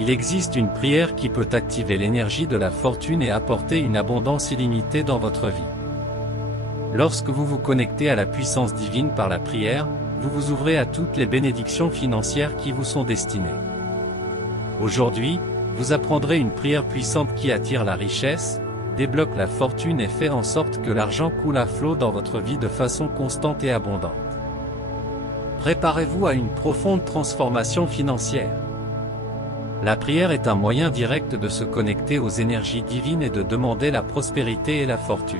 Il existe une prière qui peut activer l'énergie de la fortune et apporter une abondance illimitée dans votre vie. Lorsque vous vous connectez à la puissance divine par la prière, vous vous ouvrez à toutes les bénédictions financières qui vous sont destinées. Aujourd'hui, vous apprendrez une prière puissante qui attire la richesse, débloque la fortune et fait en sorte que l'argent coule à flot dans votre vie de façon constante et abondante. Préparez-vous à une profonde transformation financière. La prière est un moyen direct de se connecter aux énergies divines et de demander la prospérité et la fortune.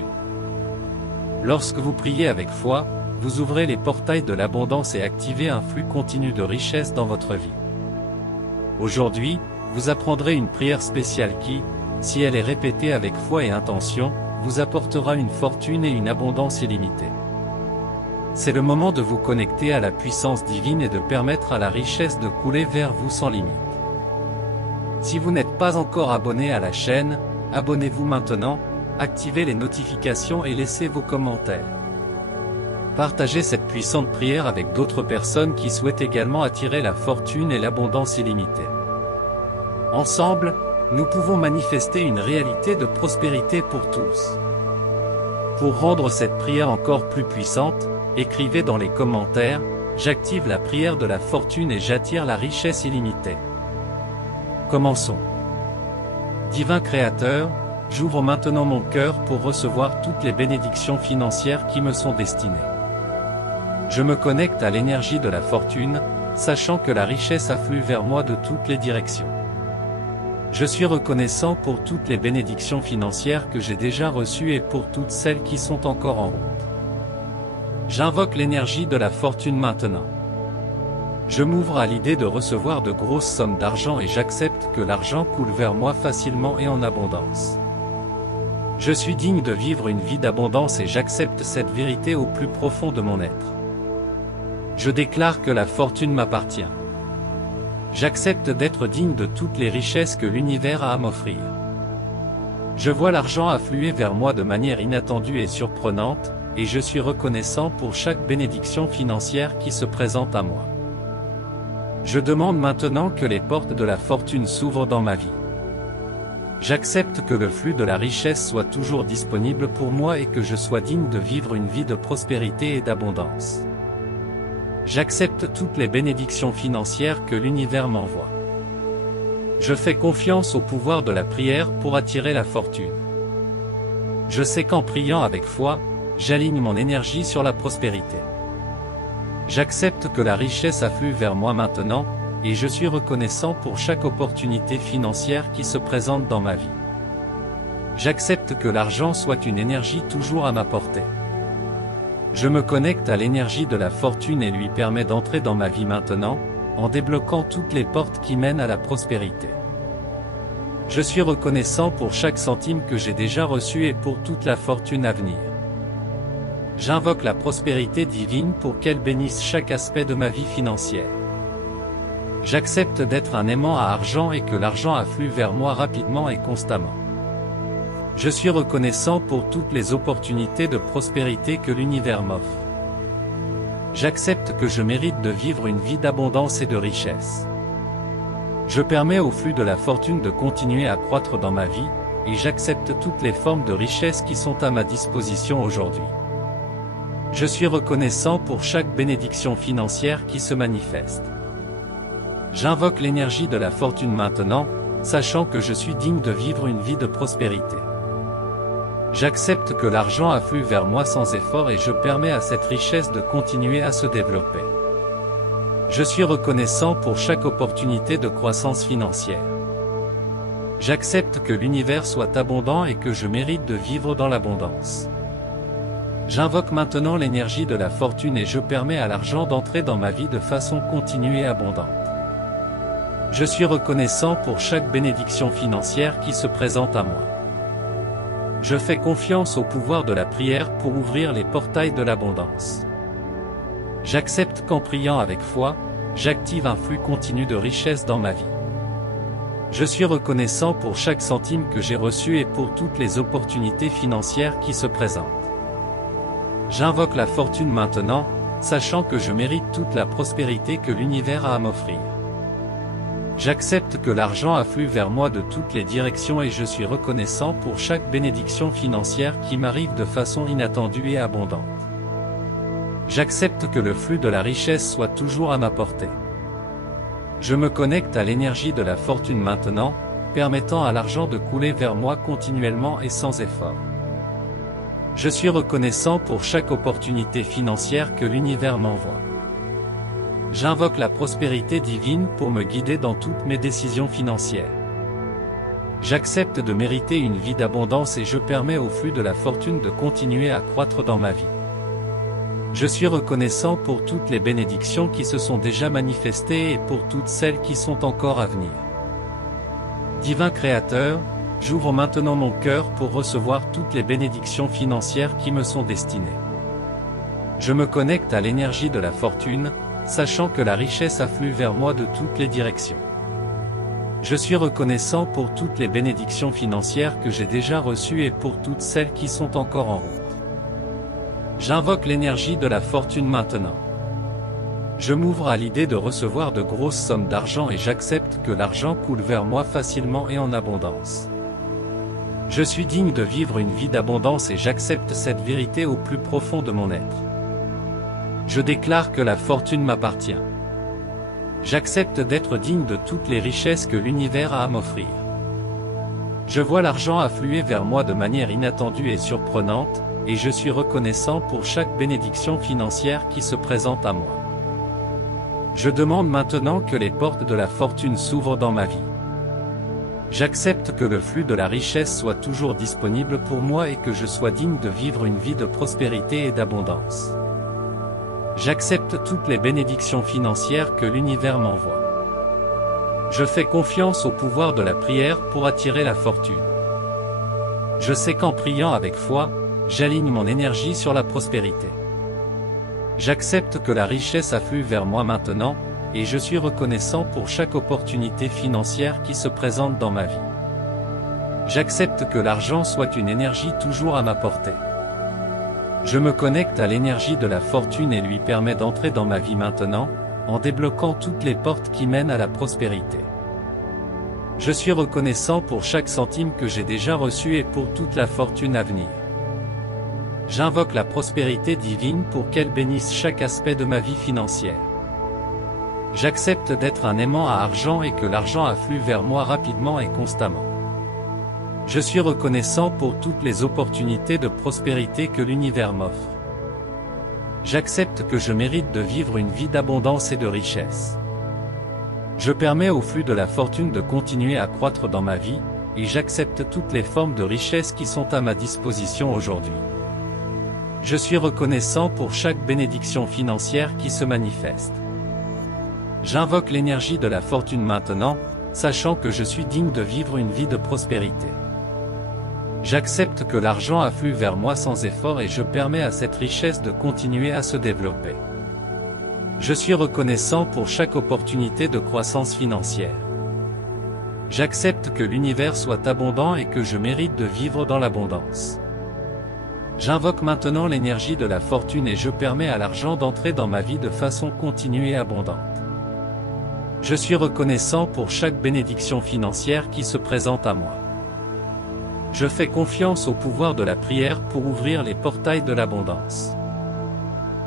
Lorsque vous priez avec foi, vous ouvrez les portails de l'abondance et activez un flux continu de richesse dans votre vie. Aujourd'hui, vous apprendrez une prière spéciale qui, si elle est répétée avec foi et intention, vous apportera une fortune et une abondance illimitée. C'est le moment de vous connecter à la puissance divine et de permettre à la richesse de couler vers vous sans limite. Si vous n'êtes pas encore abonné à la chaîne, abonnez-vous maintenant, activez les notifications et laissez vos commentaires. Partagez cette puissante prière avec d'autres personnes qui souhaitent également attirer la fortune et l'abondance illimitée. Ensemble, nous pouvons manifester une réalité de prospérité pour tous. Pour rendre cette prière encore plus puissante, écrivez dans les commentaires « J'active la prière de la fortune et j'attire la richesse illimitée ». Commençons. Divin Créateur, j'ouvre maintenant mon cœur pour recevoir toutes les bénédictions financières qui me sont destinées. Je me connecte à l'énergie de la fortune, sachant que la richesse afflue vers moi de toutes les directions. Je suis reconnaissant pour toutes les bénédictions financières que j'ai déjà reçues et pour toutes celles qui sont encore en route. J'invoque l'énergie de la fortune maintenant. Je m'ouvre à l'idée de recevoir de grosses sommes d'argent et j'accepte que l'argent coule vers moi facilement et en abondance. Je suis digne de vivre une vie d'abondance et j'accepte cette vérité au plus profond de mon être. Je déclare que la fortune m'appartient. J'accepte d'être digne de toutes les richesses que l'univers a à m'offrir. Je vois l'argent affluer vers moi de manière inattendue et surprenante, et je suis reconnaissant pour chaque bénédiction financière qui se présente à moi. Je demande maintenant que les portes de la fortune s'ouvrent dans ma vie. J'accepte que le flux de la richesse soit toujours disponible pour moi et que je sois digne de vivre une vie de prospérité et d'abondance. J'accepte toutes les bénédictions financières que l'univers m'envoie. Je fais confiance au pouvoir de la prière pour attirer la fortune. Je sais qu'en priant avec foi, j'aligne mon énergie sur la prospérité. J'accepte que la richesse afflue vers moi maintenant, et je suis reconnaissant pour chaque opportunité financière qui se présente dans ma vie. J'accepte que l'argent soit une énergie toujours à ma portée. Je me connecte à l'énergie de la fortune et lui permets d'entrer dans ma vie maintenant, en débloquant toutes les portes qui mènent à la prospérité. Je suis reconnaissant pour chaque centime que j'ai déjà reçu et pour toute la fortune à venir. J'invoque la prospérité divine pour qu'elle bénisse chaque aspect de ma vie financière. J'accepte d'être un aimant à argent et que l'argent afflue vers moi rapidement et constamment. Je suis reconnaissant pour toutes les opportunités de prospérité que l'univers m'offre. J'accepte que je mérite de vivre une vie d'abondance et de richesse. Je permets au flux de la fortune de continuer à croître dans ma vie, et j'accepte toutes les formes de richesse qui sont à ma disposition aujourd'hui. Je suis reconnaissant pour chaque bénédiction financière qui se manifeste. J'invoque l'énergie de la fortune maintenant, sachant que je suis digne de vivre une vie de prospérité. J'accepte que l'argent afflue vers moi sans effort et je permets à cette richesse de continuer à se développer. Je suis reconnaissant pour chaque opportunité de croissance financière. J'accepte que l'univers soit abondant et que je mérite de vivre dans l'abondance. J'invoque maintenant l'énergie de la fortune et je permets à l'argent d'entrer dans ma vie de façon continue et abondante. Je suis reconnaissant pour chaque bénédiction financière qui se présente à moi. Je fais confiance au pouvoir de la prière pour ouvrir les portails de l'abondance. J'accepte qu'en priant avec foi, j'active un flux continu de richesse dans ma vie. Je suis reconnaissant pour chaque centime que j'ai reçu et pour toutes les opportunités financières qui se présentent. J'invoque la fortune maintenant, sachant que je mérite toute la prospérité que l'univers a à m'offrir. J'accepte que l'argent afflue vers moi de toutes les directions et je suis reconnaissant pour chaque bénédiction financière qui m'arrive de façon inattendue et abondante. J'accepte que le flux de la richesse soit toujours à ma portée. Je me connecte à l'énergie de la fortune maintenant, permettant à l'argent de couler vers moi continuellement et sans effort. Je suis reconnaissant pour chaque opportunité financière que l'univers m'envoie. J'invoque la prospérité divine pour me guider dans toutes mes décisions financières. J'accepte de mériter une vie d'abondance et je permets au flux de la fortune de continuer à croître dans ma vie. Je suis reconnaissant pour toutes les bénédictions qui se sont déjà manifestées et pour toutes celles qui sont encore à venir. Divin Créateur, j'ouvre maintenant mon cœur pour recevoir toutes les bénédictions financières qui me sont destinées. Je me connecte à l'énergie de la fortune, sachant que la richesse afflue vers moi de toutes les directions. Je suis reconnaissant pour toutes les bénédictions financières que j'ai déjà reçues et pour toutes celles qui sont encore en route. J'invoque l'énergie de la fortune maintenant. Je m'ouvre à l'idée de recevoir de grosses sommes d'argent et j'accepte que l'argent coule vers moi facilement et en abondance. Je suis digne de vivre une vie d'abondance et j'accepte cette vérité au plus profond de mon être. Je déclare que la fortune m'appartient. J'accepte d'être digne de toutes les richesses que l'univers a à m'offrir. Je vois l'argent affluer vers moi de manière inattendue et surprenante, et je suis reconnaissant pour chaque bénédiction financière qui se présente à moi. Je demande maintenant que les portes de la fortune s'ouvrent dans ma vie. J'accepte que le flux de la richesse soit toujours disponible pour moi et que je sois digne de vivre une vie de prospérité et d'abondance. J'accepte toutes les bénédictions financières que l'univers m'envoie. Je fais confiance au pouvoir de la prière pour attirer la fortune. Je sais qu'en priant avec foi, j'aligne mon énergie sur la prospérité. J'accepte que la richesse afflue vers moi maintenant, et je suis reconnaissant pour chaque opportunité financière qui se présente dans ma vie. J'accepte que l'argent soit une énergie toujours à ma portée. Je me connecte à l'énergie de la fortune et lui permets d'entrer dans ma vie maintenant, en débloquant toutes les portes qui mènent à la prospérité. Je suis reconnaissant pour chaque centime que j'ai déjà reçu et pour toute la fortune à venir. J'invoque la prospérité divine pour qu'elle bénisse chaque aspect de ma vie financière. J'accepte d'être un aimant à argent et que l'argent afflue vers moi rapidement et constamment. Je suis reconnaissant pour toutes les opportunités de prospérité que l'univers m'offre. J'accepte que je mérite de vivre une vie d'abondance et de richesse. Je permets au flux de la fortune de continuer à croître dans ma vie, et j'accepte toutes les formes de richesse qui sont à ma disposition aujourd'hui. Je suis reconnaissant pour chaque bénédiction financière qui se manifeste. J'invoque l'énergie de la fortune maintenant, sachant que je suis digne de vivre une vie de prospérité. J'accepte que l'argent afflue vers moi sans effort et je permets à cette richesse de continuer à se développer. Je suis reconnaissant pour chaque opportunité de croissance financière. J'accepte que l'univers soit abondant et que je mérite de vivre dans l'abondance. J'invoque maintenant l'énergie de la fortune et je permets à l'argent d'entrer dans ma vie de façon continue et abondante. Je suis reconnaissant pour chaque bénédiction financière qui se présente à moi. Je fais confiance au pouvoir de la prière pour ouvrir les portails de l'abondance.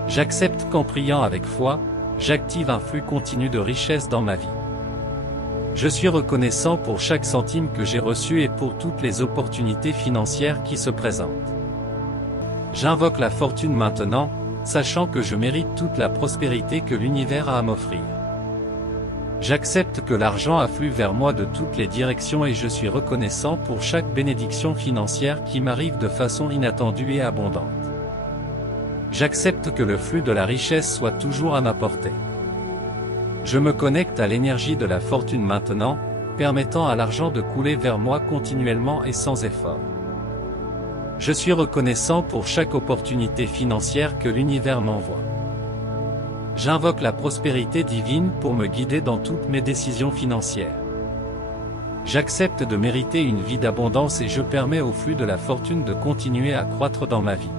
J'accepte qu'en priant avec foi, j'active un flux continu de richesse dans ma vie. Je suis reconnaissant pour chaque centime que j'ai reçu et pour toutes les opportunités financières qui se présentent. J'invoque la fortune maintenant, sachant que je mérite toute la prospérité que l'univers a à m'offrir. J'accepte que l'argent afflue vers moi de toutes les directions et je suis reconnaissant pour chaque bénédiction financière qui m'arrive de façon inattendue et abondante. J'accepte que le flux de la richesse soit toujours à ma portée. Je me connecte à l'énergie de la fortune maintenant, permettant à l'argent de couler vers moi continuellement et sans effort. Je suis reconnaissant pour chaque opportunité financière que l'univers m'envoie. J'invoque la prospérité divine pour me guider dans toutes mes décisions financières. J'accepte de mériter une vie d'abondance et je permets au flux de la fortune de continuer à croître dans ma vie.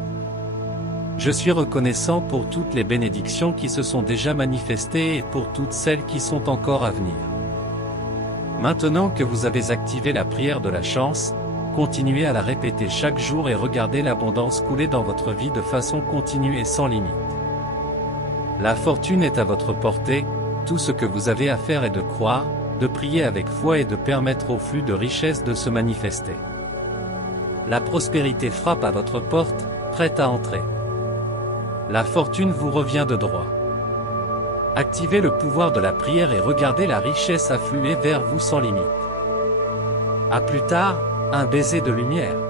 Je suis reconnaissant pour toutes les bénédictions qui se sont déjà manifestées et pour toutes celles qui sont encore à venir. Maintenant que vous avez activé la prière de la chance, continuez à la répéter chaque jour et regardez l'abondance couler dans votre vie de façon continue et sans limite. La fortune est à votre portée, tout ce que vous avez à faire est de croire, de prier avec foi et de permettre au flux de richesse de se manifester. La prospérité frappe à votre porte, prête à entrer. La fortune vous revient de droit. Activez le pouvoir de la prière et regardez la richesse affluer vers vous sans limite. À plus tard, un baiser de lumière.